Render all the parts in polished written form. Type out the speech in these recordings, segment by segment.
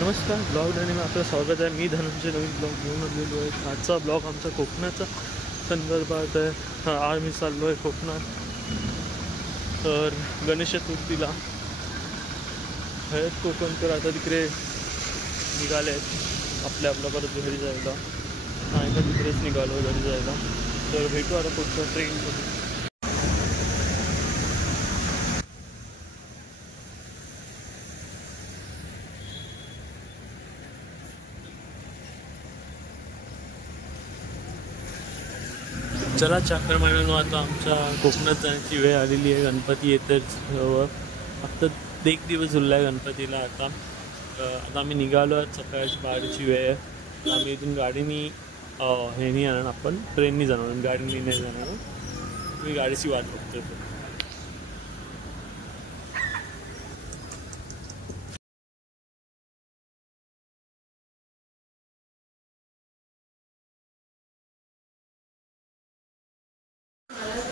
नमस्कार, ब्लॉग आणि आपलं स्वागत आहे. मी धनंजय नवीन ब्लॉग घेऊन आलेलो आहे. आजचा ब्लॉग आमचा कोकणाचा संदर्भात आहे. आज मी चाललो आहे कोकणात. तर गणेश चतुर्थीला हळद कोकणकर आता तिकडे निघाले आहेत आपल्या परत घरी जायला. आता तिकडेच निघालो घरी जायला. तर भेटू आता पुढच्या ट्रेनमध्ये. चला चाकर मांडून आता आमच्या कोकणात जाण्याची वेळ आलेली आहे. गणपती येतेच फक्त एक दिवस उरला आहे गणपतीला. आता आम्ही निघालो आहे. सकाळची 12ची वेळ आहे. आम्ही इथून गाडीनी हे नाही जाणार, आपण ट्रेननी जाणार, गाडीनी नाही जाणार. मी गाडीची वाट बघतोय.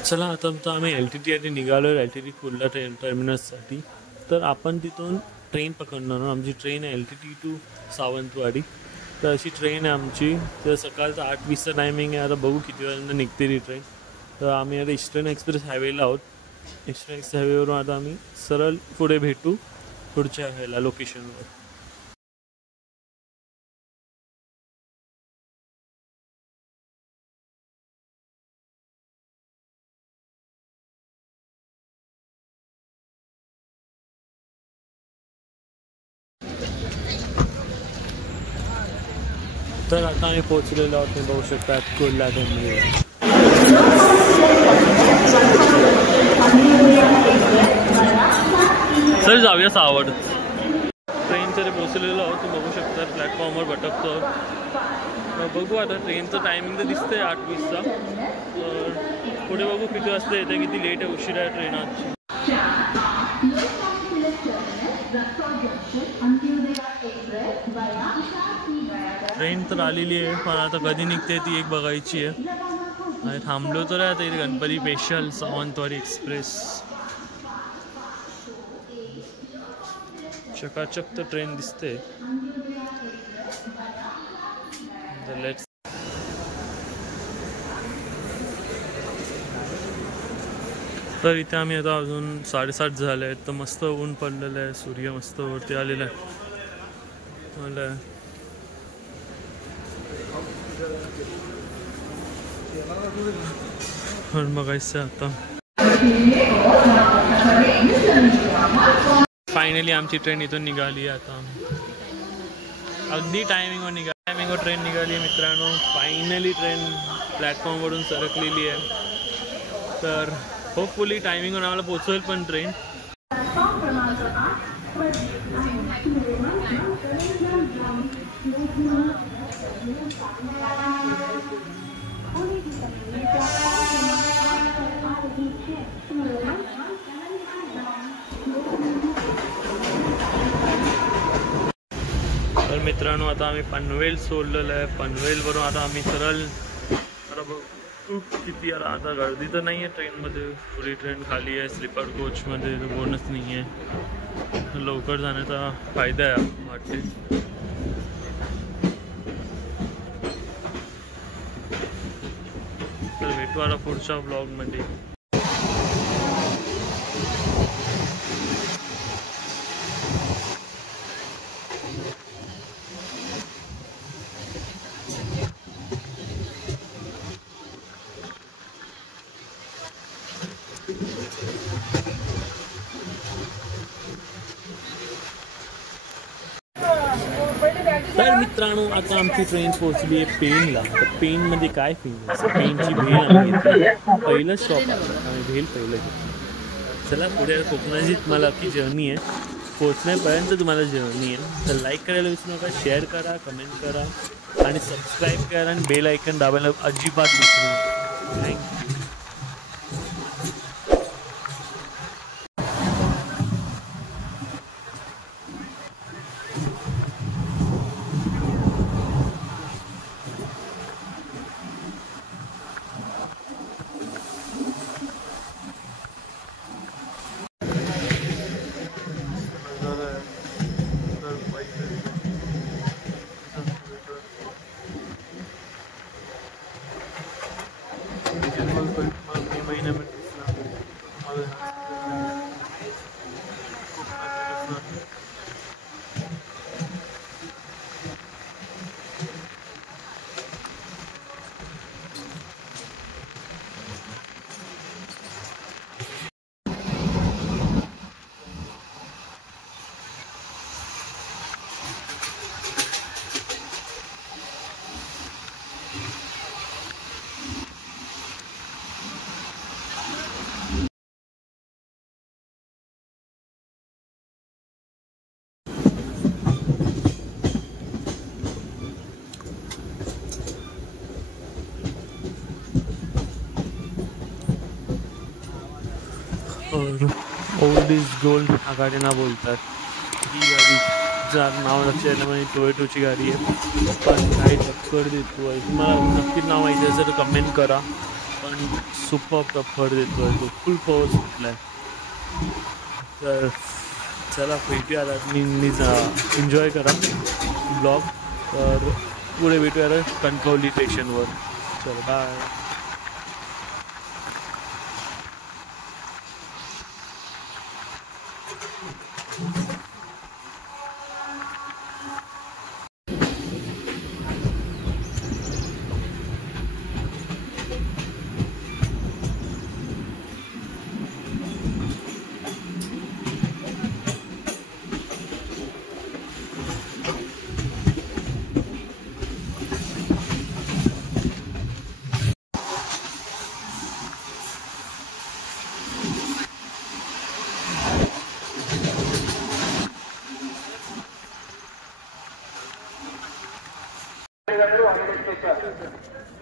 चला आता आम्ही LTT निघालो आहे. LTT कुर्ला टर्मिनससाठी. तर आपण तिथून ट्रेन पकडणार. आमची ट्रेन आहे LTT टू सावंतवाडी. तर अशी ट्रेन आहे आमची. तर सकाळचा 8:20चा टायमिंग आहे. आता बघू किती वाजता निघते ती ट्रेन. तर आम्ही आता ईस्टर्न एक्सप्रेस हायवेला आहोत. ईस्टर्न एक्सप्रेस हायवेवरून आता आम्ही सरळ पुढे भेटू पुढच्या ह्याला लोकेशनवर. तर आता आम्ही पोहोचलेलो आहोत. तुम्ही बघू शकता कुर्ला टर्मिनस. सर जाऊया सावड. ट्रेन तरी पोहोचलेलो आहोत. तुम्ही बघू शकता प्लॅटफॉर्मवर भटकतो. बघू आता ट्रेनचं टायमिंग तर दिसतंय 8:20चा. तर पुढे बघू किती वाजता येते, किती लेट आहे, उशीर आहे ट्रेन आजची. ट्रेन तर आलेली आहे, पण आता कधी निघते ती एक बघायची आहे. आणि थांबलो तर आहे आता इथे गणपती स्पेशल सावंतवाडी एक्सप्रेस. चकाचक तर ट्रेन दिसते. तर इथे आम्ही आता अजून 7:30 झाले आहेत. तर मस्त ऊन पडलेलं आहे. सूर्य मस्त वरती आलेला आहे. बघायचं आता. फायनली आमची ट्रेन इथून निघाली. आता अगदी टायमिंगवर ट्रेन निघाली मित्रांनो. फायनली ट्रेन प्लॅटफॉर्मवरून सरकलेली आहे. तर होपफुली टायमिंगवर आम्हाला पोचवेल पण ट्रेन. तर मित्रांनो आता आम्ही पनवेल सोडलेलं आहे. पनवेलवरून आता आम्ही सरळ किती आता गर्दी तर नाही आहे ट्रेनमध्ये. पुरी ट्रेन खाली आहे. स्लीपर कोचमध्ये कोणच नाही आहे. लवकर जाण्याचा फायदा आहे वाटते. तर भेटू आता पुढच्या ब्लॉगमध्ये. तर मित्रांनो आता आमची ट्रेन पोहोचली आहे पेनला. तर पेनमध्ये काय फेमस? पेनची भेल आम्ही घेतली. पहिलं शॉप आम्ही भेल पहिलं घेतली. चला पुढे कोकणाची तुम्हाला अख्खी जर्नी आहे. पोहोचण्यापर्यंत तुम्हाला जर्नी आहे. तर लाईक करायला विसरू नका, शेअर करा, कमेंट करा आणि सबस्क्राईब करा आणि बेल आयकन दाबायला अजिबात विसरू नका. थँक्यू. ओल्ड इज गोल्ड हा गाड्यांना बोलतात. ही गाडी जर नाव लक्षात येणं म्हणजे टोयोटोची गाडी आहे, पण काही टक्कर देतो आहे. तुम्हाला नक्की नाव माहिती असेल तर कमेंट करा. पण सुपर टक्कर देतो आहे तो, फुल पॉवर सुटला आहे. तर चला भेटूया आता. मी एन्जॉय करा ब्लॉग. तर पुढे भेटूया कणकवली स्टेशनवर. चल बाय.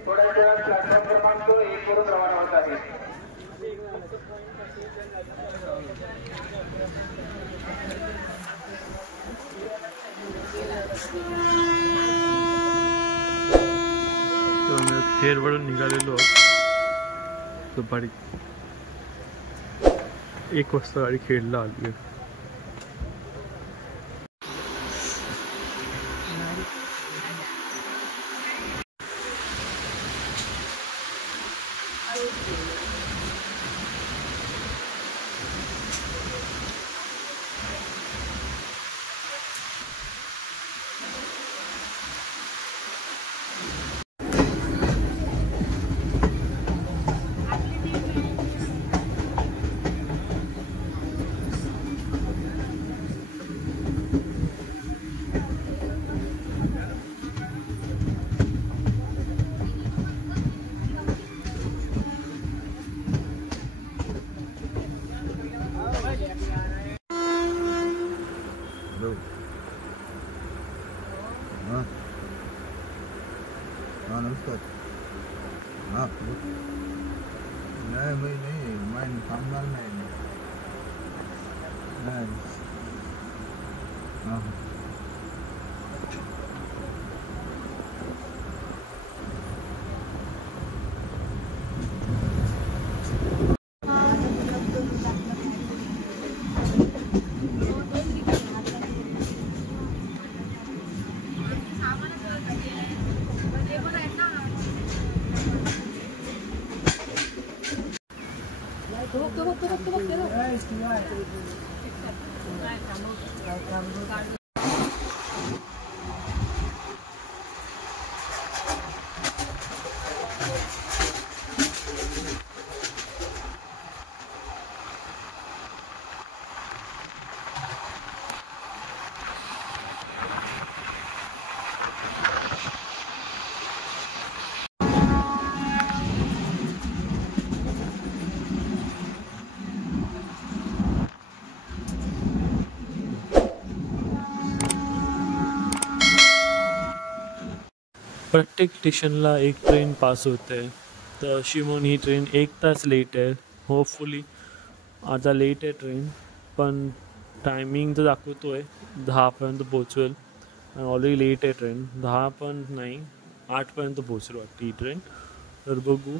थोड्या वेळात प्लॅटफॉर्म क्रमांक 1 वरून रवाना होत आहे. खेरवडून निघालेलो दुपारी 1 वाजता गाडी खेळला आली. हाँ नमस्कार. हाँ नहीं भाई नहीं, मैं कामगार नहीं. हाँ प्रत्येक स्टेशनला एक ट्रेन पास होते. तर अशी म्हणून ही ट्रेन 1 तास लेट आहे. होपफुली आता लेट आहे ट्रेन, पण टायमिंग तर दाखवतो आहे 10पर्यंत पोचवेल. ऑलरेडी लेट आहे ट्रेन. 10 पण नाही, 8पर्यंत पोचलो वाटते ही ट्रेन. तर बघू.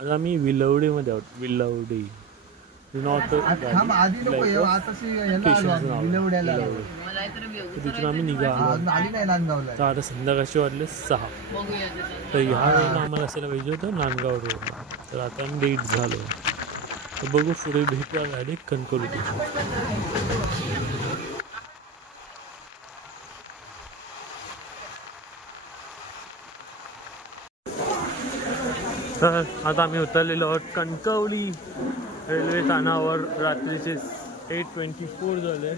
आता आम्ही विलवडेमध्ये आहोत. विलवडे नॉट थांब आधी नको येऊ, आताशी याला आलो आपण विलवड्याला आलो. तिथून आम्ही निघालो. आली नाही नांदगावला. तर आता संध्याकाळचे वाजले 6. तर ह्या वेळेला आम्हाला असायला पाहिजे होतं नांदगाव रोड. तर आता आम्ही लेट झालो. तर बघू पुढे भेटूया डायरेक्ट कणकवली. तर आता आम्ही उतरलेलो आहोत कणकवली रेल्वे स्थानावर. रात्रीचे 8:24 झाले.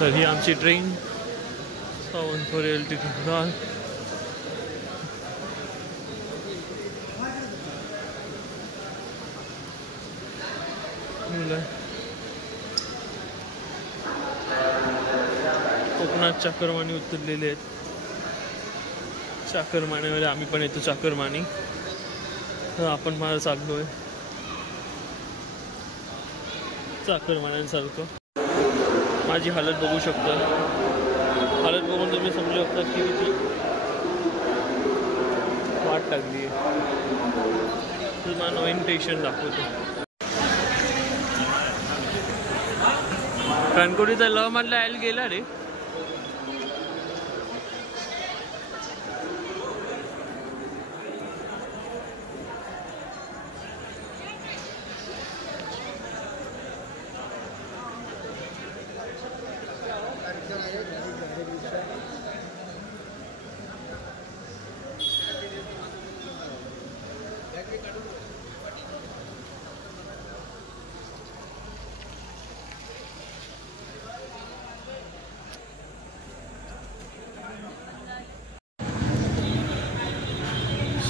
तर ही आमची ट्रेन सावंतवाडी LT चाललंय. कोकणात चाकरमानी उतरलेले आहेत. चाकरमानीमध्ये आम्ही पण येतो. चाकरमानी तर आपण मला चाललोय चाकरमान्यांसारखं. माझी हालत बघू शकता. हालत बघून तुम्ही समजू शकता की किती वाट लागली आहे. तुम्हाला नवीन पेशंट दाखवतो. कणकोडीचा लव मधला आयल गेला रे.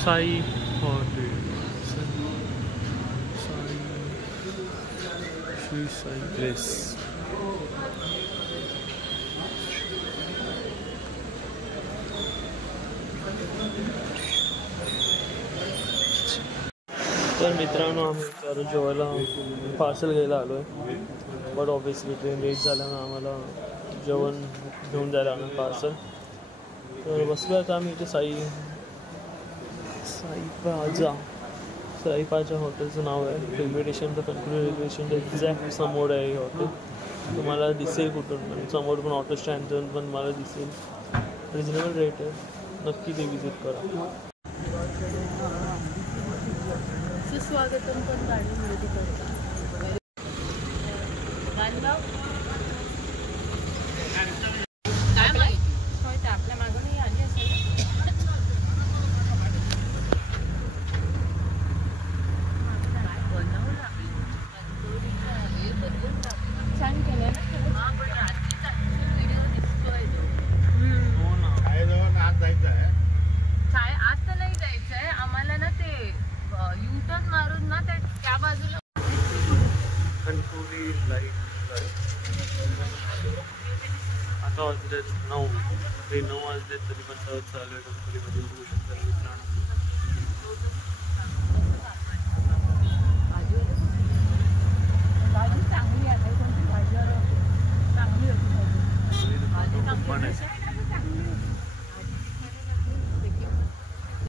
Sai hotel, Shri Sai place. तर मित्रांनो आम्ही तर जेवायला पार्सल घ्यायला आलो आहे. बट ऑब्विसली ट्रेन लेट झाल्यानं आम्हाला जेवण घेऊन जायला आणून पार्सल. तर बसलो आता आम्ही इथे साई पाजा हॉटेलचं नाव आहे. रेल्वे स्टेशनचं कणकोली रेल्वे स्टेशनचं एक्झॅक्ट समोर आहे हे हॉटेल. तुम्हाला दिसेल कुठून पण समोर पण ऑटो स्टँड पण तुम्हाला दिसेल. रिजनेबल रेट आहे. नक्की ते विजिट करा. सुस्वागतम पण गाडी मिळते करतात. काय माहिती आपल्या मागं नाही आली असेल. छान केलं ना. व्हिडिओ दिसतोय काय आज तर नाही जायचं आहे आम्हाला ना. ते युटर्न मारून ना त्या बाजूला कणकोली लाईट. आता वाजलेत 9 वाजलेत तरी पण सहज चालू आहे कणकोलीमध्ये. बघू शकता मित्रांनो.